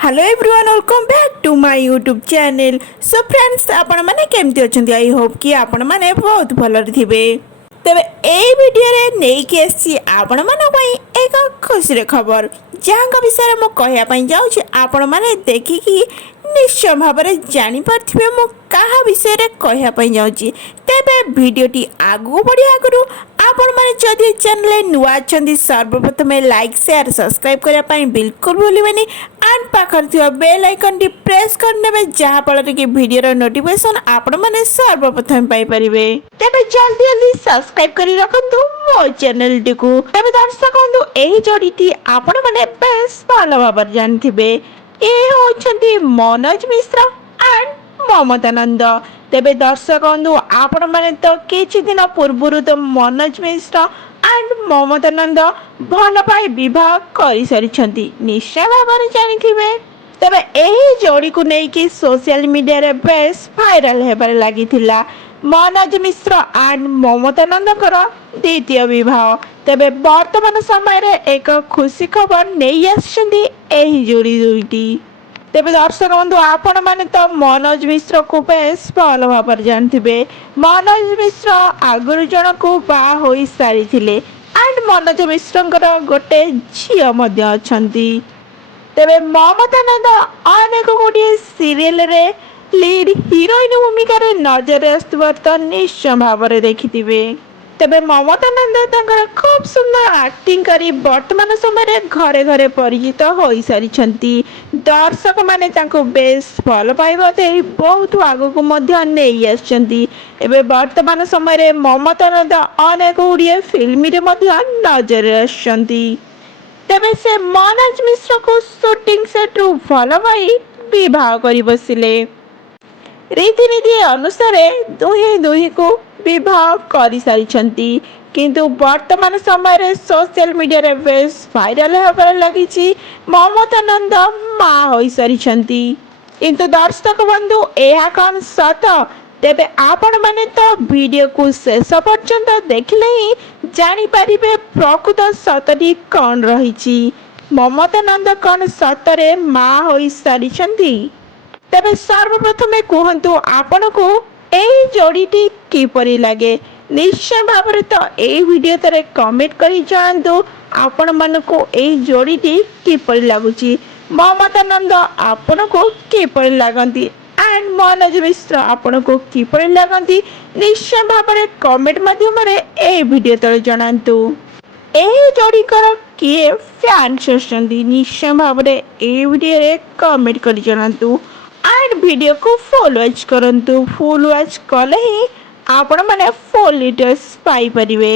Hello everyone welcome back to my YouTube channel. So friends आपण माने केमती अछंती I hope कि आपण माने बहुत भल थिबे। तबे ए वीडियो रे नेई के आसी आपण माने पई एक खुशी खबर जहाँ विषय में कहया पई जाउछि आपण माने देखि कि निश्चय भाव में जानी पार्थिबे मो कहा विषय रे कहया पई जाउछि। तेबे वीडियोटी आगु बढ़ी आगु आपण माने जदि चैनल नुआ अछंती सर्वप्रथम लाइक शेयर सब्सक्राइब करिया पई बिल्कुल भूलिबेनी एंड पाखर थिबा बेल आइकन टी प्रेस करनेबे जहाँ फल कि वीडियो रो नोटिफिकेशन आपण माने सर्वप्रथम पाई परिबे। तेबे जल्दी जल्दी सब्सक्राइब करी रखंतु मो चैनल टी को। तेबे दर्शक बंधु एही जोड़ीटी आपण माने बेस भल भाबर जानथिबे। ए होछंती मनोज मिश्र एंड ममता नंद। तेबे दर्शक बंधु आपण माने तो किछि दिन पूर्वरु तो मनोज मिश्र एंड ममता नंद भल पाई विवाह करि सारिछंती निश्चय भाବରେ जानिथिबे। तेबे एही जोड़ी को नै कि सोशल मीडिया रे बेस वायरल हेबार लागिथिला मनोज मिश्र एंड ममता नंदकर द्वितीय विवाह। तेबे वर्तमान समय रे एक खुशी खबर नै आछंती एही जोड़ी दुईटी। तेबे दर्शक बंधु आपण माने तो मनोज मिश्र को बेस भल भाବରେ जानथिबे। मनोज मिश्र आगुरु जण को बा होई सारिथिले एंड मनोज मिश्रଙ୍କର गोटे झियो मध्य अछंती। तेबे ममता नंद अनेक गोटे सीरियल रे लीड हीरोइन भूमिका रे नजर आस्तुवर तो निश्चय भाବରେ देखिथिबे। तेबे ममता नंद तंकर खूब सुंदर एक्टिंग करी वर्तमान समय रे घरे घरे परिचित होई सारिछंती। दर्शक माने तांको बेस भल पाइबा देई बहुत आगु को मध्य नेई आछंती। एबे वर्तमान समय रे ममता नंद अनेक गुड़िए फिल्म रे मध्य नजर आछंती। तेबे से मनोज मिश्र को शूटिंग सेट रु भल पाई विवाह करी बसिले। रीतिनीति अनुसार दुहे दुही को विवाह कर सारी किंतु वर्तमान समय रे सोशल मीडिया रे बेस वायरल होबार लगी ममता नंद माँ हो सारी किंतु दर्शक बंधु यह कौन सत तेबे आपण माने तो वीडियो को शेष पर्यंत देखले ही जानी पारिबे प्रकृत सतटी कौन रही ममता नंद कौन सतरे माँ हो सारी। तेबे सर्वप्रथम कहतु आपण को एही जोड़ीटी किपरि लागे निश्चय भाव तो एही वीडियो तरे कमेंट करी जानतु आपण मानको एही जोड़ीटी किपरि लागुची। ममता नंद आपण को किपरि लागंती एंड मनोज मिश्र आपण को किपरि लागंती निश्चय भाव कमेंट माध्यम रे एही वीडियो तरे जणांतु। एही जोड़ी कर किए फैंस अछंती निश्चय भाव एही वीडियो रे कमेंट करी जणांतु एंड वीडियो को फुल वॉच करंतु। फुल वॉच कले ही आपण माने फुल डिटेल्स पाई परिबे।